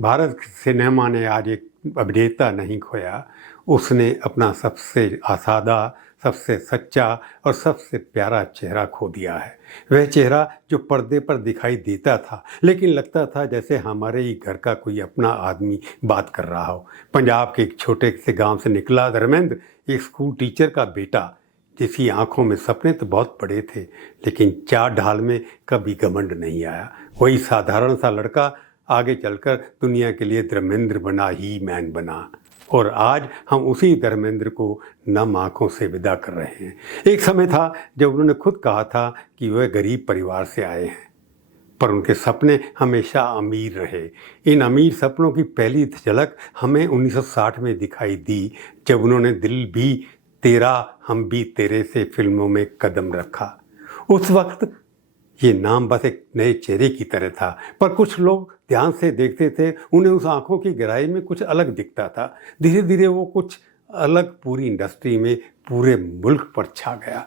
Bharat cinema ने आज एक अभिनेता नहीं खोया, उसने अपना सबसे सादा, सबसे सच्चा और सबसे प्यारा चेहरा खो दिया है। वह चेहरा जो पर्दे पर दिखाई देता था, लेकिन लगता था जैसे हमारे ही घर का कोई अपना आदमी बात कर रहा हो। पंजाब के एक छोटे से गांव से निकला धर्मेंद्र, एक स्कूल टीचर का बेटा, जिसकी आंखों में सपने तो बहुत बड़े थे, लेकिन चार ढाल में कभी घमंड नहीं आया। वही साधारण सा लड़का आगे चलकर दुनिया के लिए धर्मेंद्र बना, ही मैन बना। और आज हम उसी धर्मेंद्र को नम आंखों से विदा कर रहे हैं। एक समय था जब उन्होंने खुद कहा था कि वह गरीब परिवार से आए हैं, पर उनके सपने हमेशा अमीर रहे। इन अमीर सपनों की पहली झलक हमें 1960 में दिखाई दी, जब उन्होंने दिल भी तेरा हम भी तेरे से फिल्मों में कदम रखा। उस वक्त ये नाम बस एक नए चेहरे की तरह था, पर कुछ लोग ध्यान से देखते थे, उन्हें उस आंखों की गहराई में कुछ अलग दिखता था। धीरे धीरे वो कुछ अलग पूरी इंडस्ट्री में, पूरे मुल्क पर छा गया।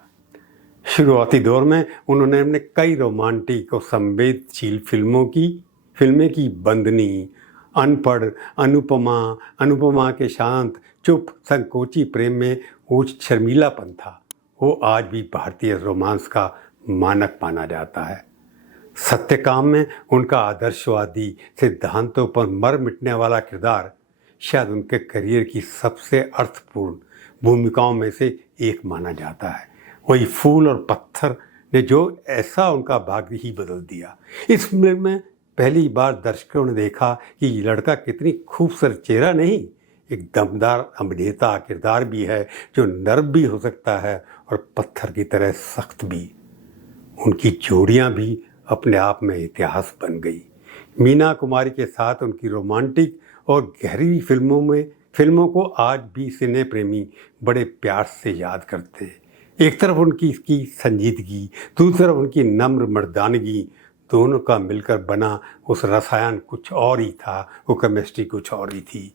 शुरुआती दौर में उन्होंने अपने कई रोमांटिक और संवेदनशील फिल्में की बंदनी, अनपढ़, अनुपमा के शांत चुप संकोची प्रेम में वो शर्मीलापन था। वो आज भी भारतीय रोमांस का मानक माना जाता है। सत्यकाम में उनका आदर्शवादी सिद्धांतों पर मर मिटने वाला किरदार शायद उनके करियर की सबसे अर्थपूर्ण भूमिकाओं में से एक माना जाता है। वही फूल और पत्थर ने जो ऐसा उनका भाग्य ही बदल दिया। इस फिल्म में पहली बार दर्शकों ने देखा कि ये लड़का कितनी खूबसूरत चेहरा नहीं, एक दमदार अभिनेता किरदार भी है, जो नर्म भी हो सकता है और पत्थर की तरह सख्त भी। उनकी जोड़ियां भी अपने आप में इतिहास बन गई। मीना कुमारी के साथ उनकी रोमांटिक और गहरी फिल्मों को आज भी सिने प्रेमी बड़े प्यार से याद करते हैं। एक तरफ उनकी इसकी संजीदगी, दूसरी तरफ उनकी नम्र मर्दानगी, दोनों का मिलकर बना उस रसायन कुछ और ही था, वो केमिस्ट्री कुछ और ही थी।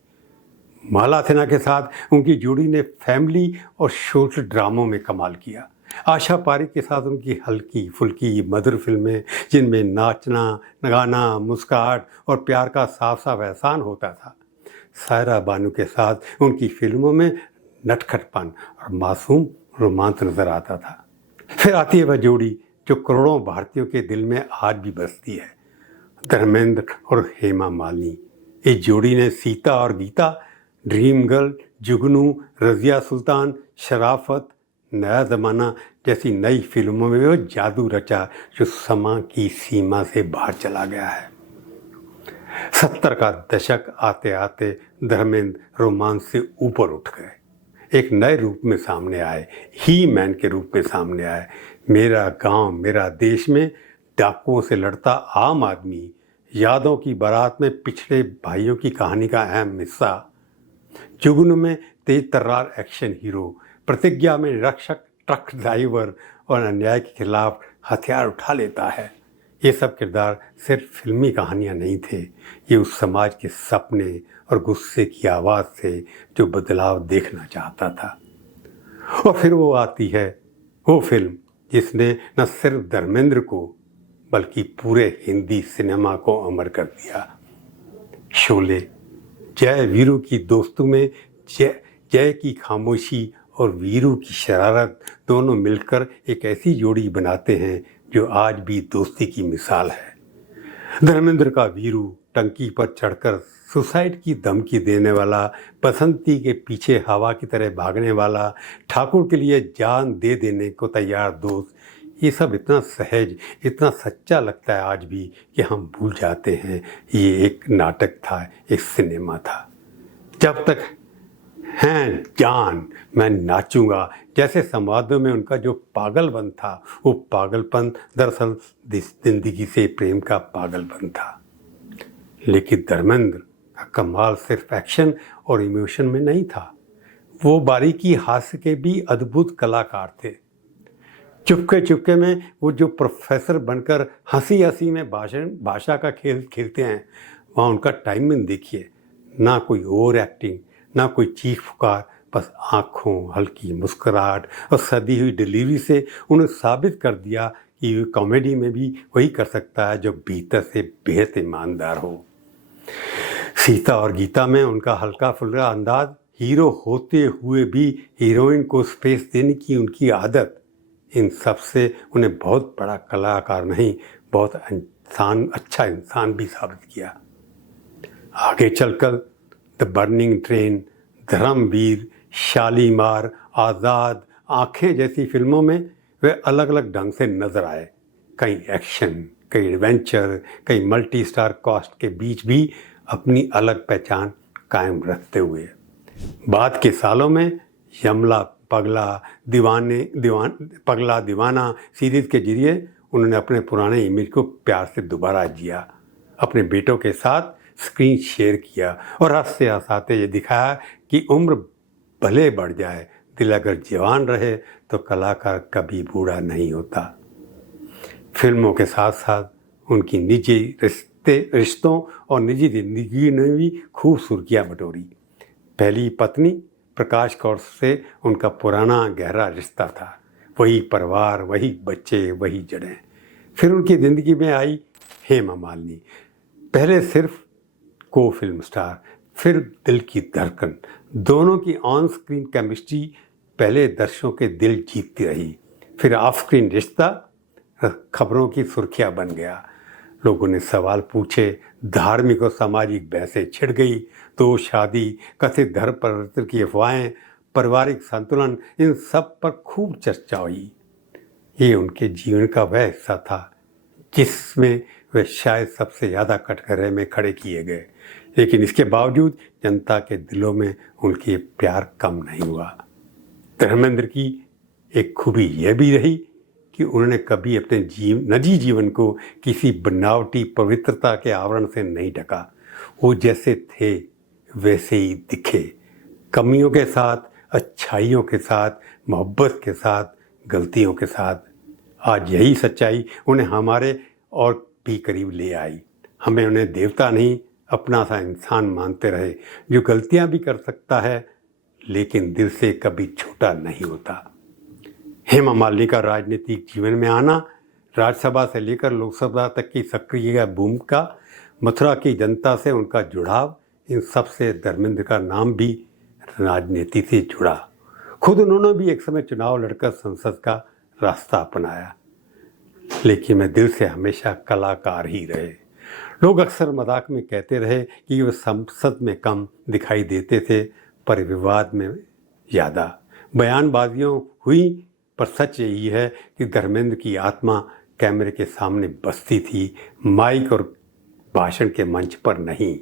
माला सिन्हा के साथ उनकी जोड़ी ने फैमिली और सोशल ड्रामों में कमाल किया। आशा पारेख के साथ उनकी हल्की फुल्की मधुर फिल्में, जिनमें नाचना, गाना, मुस्कुराहट और प्यार का साफ साफ एहसान होता था। सायरा बानू के साथ उनकी फिल्मों में नटखटपन और मासूम रोमांच नजर आता था। फिर आती है वह जोड़ी जो करोड़ों भारतीयों के दिल में आज भी बसती है, धर्मेंद्र और हेमा मालिनी। इस जोड़ी ने सीता और गीता, ड्रीम गर्ल, जुगनू, रजिया सुल्तान, शराफत, नया ज़माना जैसी नई फिल्मों में वो जादू रचा जो समय की सीमा से बाहर चला गया है। 70 का दशक आते आते धर्मेंद्र रोमांस से ऊपर उठ गए, एक नए रूप में सामने आए, ही मैन के रूप में सामने आए। मेरा गांव मेरा देश में डाकुओं से लड़ता आम आदमी, यादों की बारात में पिछड़े भाइयों की कहानी का अहम हिस्सा, जुगनू में तेज तर्रार एक्शन हीरो, प्रतिज्ञा में रक्षक ट्रक ड्राइवर और अन्याय के खिलाफ हथियार उठा लेता है। ये सब किरदार सिर्फ फिल्मी कहानियाँ नहीं थे, ये उस समाज के सपने और गुस्से की आवाज़ थे जो बदलाव देखना चाहता था। और फिर वो आती है वो फिल्म जिसने न सिर्फ धर्मेंद्र को बल्कि पूरे हिंदी सिनेमा को अमर कर दिया, शोले। जय वीरू की दोस्तों में जय की खामोशी और वीरू की शरारत दोनों मिलकर एक ऐसी जोड़ी बनाते हैं जो आज भी दोस्ती की मिसाल है। धर्मेंद्र का वीरू टंकी पर चढ़कर सुसाइड की धमकी देने वाला, बसंती के पीछे हवा की तरह भागने वाला, ठाकुर के लिए जान दे देने को तैयार दोस्त, ये सब इतना सहज, इतना सच्चा लगता है आज भी कि हम भूल जाते हैं ये एक नाटक था, एक सिनेमा था। जब तक हैं जान मैं नाचूंगा जैसे संवादों में उनका जो पागलपन था, वो पागलपन दरअसल जिंदगी से प्रेम का पागलपन था। लेकिन धर्मेंद्र का कमाल सिर्फ एक्शन और इमोशन में नहीं था, वो बारीकी हास्य के भी अद्भुत कलाकार थे। चुपके चुपके में वो जो प्रोफेसर बनकर हंसी हंसी में भाषा का खेल खेलते हैं, वहाँ उनका टाइमिंग देखिए, ना कोई ओवर एक्टिंग, ना कोई चीख पुकार, बस आँखों हल्की मुस्कुराहट और सदी हुई डिलीवरी से उन्हें साबित कर दिया कि कॉमेडी में भी वही कर सकता है जो भीतर से बेहद ईमानदार हो। सीता और गीता में उनका हल्का फुल्का अंदाज, हीरो होते हुए भी हीरोइन को स्पेस देने की उनकी आदत, इन सब से उन्हें बहुत बड़ा कलाकार नहीं, बहुत अच्छा इंसान भी साबित किया। आगे चलकर the burning train, Dharamveer, Shalimar, Azaad, Aankhen जैसी फिल्मों में वे अलग अलग ढंग से नजर आए। कई एक्शन, कई एडवेंचर, कई मल्टी स्टार कास्ट के बीच भी अपनी अलग पहचान कायम रखते हुए बाद के सालों में यमला पगला दीवाना सीरीज के जरिए उन्होंने अपने पुराने इमेज को प्यार से दोबारा जिया, अपने बेटों के साथ स्क्रीन शेयर किया और हंसते हंसाते ये दिखाया कि उम्र भले बढ़ जाए, दिल अगर जवान रहे तो कलाकार कभी बूढ़ा नहीं होता। फिल्मों के साथ साथ उनकी निजी रिश्तों और निजी जिंदगी ने भी खूब सुर्खियां बटोरी। पहली पत्नी प्रकाश कौर से उनका पुराना गहरा रिश्ता था, वही परिवार, वही बच्चे, वही जड़ें। फिर उनकी ज़िंदगी में आई हेमा मालिनी, पहले सिर्फ को फिल्म स्टार, फिर दिल की धड़कन। दोनों की ऑन स्क्रीन केमिस्ट्री पहले दर्शकों के दिल जीतती रही, फिर ऑफ स्क्रीन रिश्ता खबरों की सुर्खियां बन गया। लोगों ने सवाल पूछे, धार्मिक और सामाजिक बहसें छिड़ गई, तो शादी, कथित धर्म परिवर्तन की अफवाहें, पारिवारिक संतुलन, इन सब पर खूब चर्चा हुई। ये उनके जीवन का वह हिस्सा था जिसमें वे शायद सबसे ज़्यादा कटघरे में खड़े किए गए, लेकिन इसके बावजूद जनता के दिलों में उनकी प्यार कम नहीं हुआ। धर्मेंद्र की एक खूबी यह भी रही कि उन्होंने कभी अपने निजी जीवन को किसी बनावटी पवित्रता के आवरण से नहीं ढका। वो जैसे थे वैसे ही दिखे, कमियों के साथ, अच्छाइयों के साथ, मोहब्बत के साथ, गलतियों के साथ। आज यही सच्चाई उन्हें हमारे और भी करीब ले आई। हमें उन्हें देवता नहीं, अपना सा इंसान मानते रहे, जो गलतियां भी कर सकता है लेकिन दिल से कभी छोटा नहीं होता। हेमा मालिनी का राजनीतिक जीवन में आना, राज्यसभा से लेकर लोकसभा तक की सक्रिय भूमिका, मथुरा की जनता से उनका जुड़ाव, इन सब से धर्मेंद्र का नाम भी राजनीति से जुड़ा। खुद उन्होंने भी एक समय चुनाव लड़कर संसद का रास्ता अपनाया, लेकिन मैं दिल से हमेशा कलाकार ही रहे। लोग अक्सर मजाक में कहते रहे कि वे संसद में कम दिखाई देते थे, पर विवाद में ज़्यादा। बयानबाजियों हुई, पर सच यही है कि धर्मेंद्र की आत्मा कैमरे के सामने बसती थी, माइक और भाषण के मंच पर नहीं।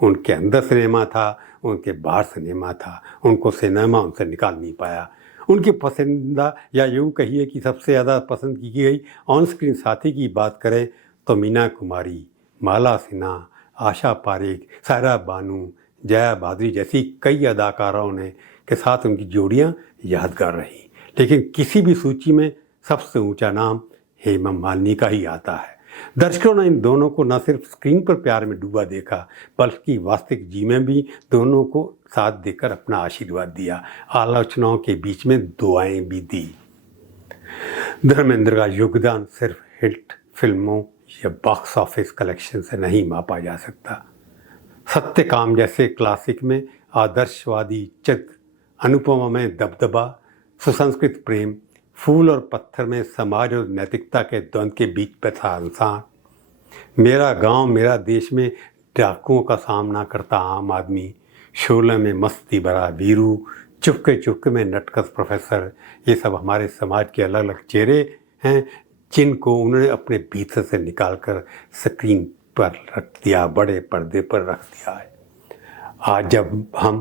उनके अंदर सिनेमा था, उनके बाहर सिनेमा था। उनको सिनेमा उनसे निकाल नहीं पाया। उनकी पसंदीदा, या यूँ कहिए कि सबसे ज़्यादा पसंद की गई ऑन स्क्रीन साथी की बात करें तो मीना कुमारी, माला सिन्हा, आशा पारेख, सायरा बानू, जया भादुरी जैसी कई अदाकाराओं ने के साथ उनकी जोड़ियाँ यादगार रहीं। लेकिन किसी भी सूची में सबसे ऊंचा नाम हेमा मालिनी का ही आता है। दर्शकों ने इन दोनों को न सिर्फ स्क्रीन पर प्यार में डूबा देखा, बल्कि वास्तविक जी में भी दोनों को साथ देकर अपना आशीर्वाद दिया, आलोचनाओं के बीच में दुआएं भी दी। धर्मेंद्र का योगदान सिर्फ हिट फिल्मों या बॉक्स ऑफिस कलेक्शन से नहीं मापा जा सकता। सत्यकाम जैसे क्लासिक में आदर्शवादी चित्र, अनुपमा में दबदबा, सुसंस्कृत प्रेम, फूल और पत्थर में समाज और नैतिकता के द्वंद्व के बीच बैठा इंसान, मेरा गांव मेरा देश में डाकुओं का सामना करता आम आदमी, शोले में मस्ती भरा वीरू, चुपके में नटखट प्रोफेसर, ये सब हमारे समाज के अलग अलग चेहरे हैं जिनको उन्होंने अपने भीतर से निकालकर स्क्रीन पर रख दिया, बड़े पर्दे पर रख दिया है। आज जब हम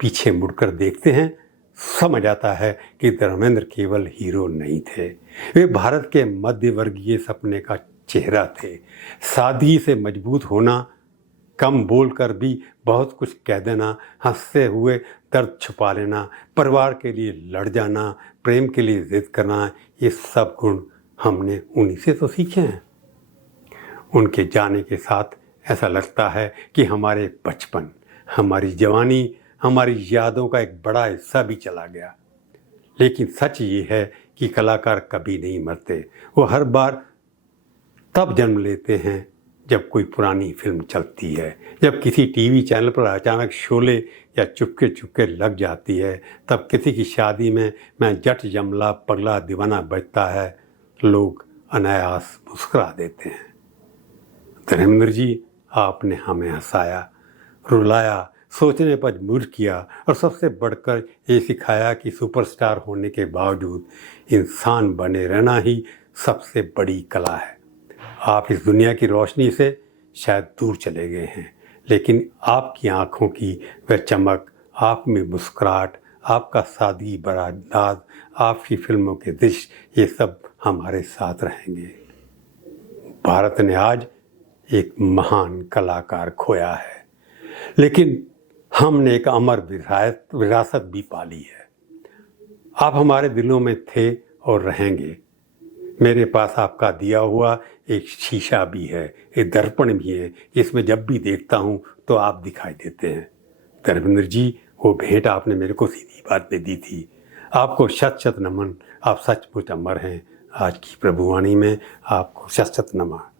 पीछे मुड़कर देखते हैं, समझ आता है कि धर्मेंद्र केवल हीरो नहीं थे, वे भारत के मध्य वर्गीय सपने का चेहरा थे। सादगी से मजबूत होना, कम बोलकर भी बहुत कुछ कह देना, हंसते हुए दर्द छुपा लेना, परिवार के लिए लड़ जाना, प्रेम के लिए जिद करना, ये सब गुण हमने उन्हीं से तो सीखे हैं। उनके जाने के साथ ऐसा लगता है कि हमारे बचपन, हमारी जवानी, हमारी यादों का एक बड़ा हिस्सा भी चला गया। लेकिन सच ये है कि कलाकार कभी नहीं मरते, वो हर बार तब जन्म लेते हैं जब कोई पुरानी फिल्म चलती है, जब किसी टीवी चैनल पर अचानक शोले या चुपके चुपके लग जाती है, तब किसी की शादी में मैं जट जमला पगला दीवाना बजता है, लोग अनायास मुस्कुरा देते हैं। धर्मेंद्र जी, आपने हमें हंसाया, रुलाया, सोचने पर मजबूर किया और सबसे बढ़कर ये सिखाया कि सुपरस्टार होने के बावजूद इंसान बने रहना ही सबसे बड़ी कला है। आप इस दुनिया की रोशनी से शायद दूर चले गए हैं, लेकिन आपकी आँखों की वह चमक, आप में मुस्कुराहट, आपका सादगी भरा अंदाज, आपकी फिल्मों के दृश्य, ये सब हमारे साथ रहेंगे। भारत ने आज एक महान कलाकार खोया है, लेकिन हमने एक अमर विरासत भी पाली है। आप हमारे दिलों में थे और रहेंगे। मेरे पास आपका दिया हुआ एक शीशा भी है, एक दर्पण भी है, जिसमें जब भी देखता हूँ तो आप दिखाई देते हैं। धर्मेंद्र जी, वो भेंट आपने मेरे को सीधी बात में दी थी। आपको शत शत नमन, आप सचमुच अमर हैं। आज की प्रभुवाणी में आपको शत शत नमन।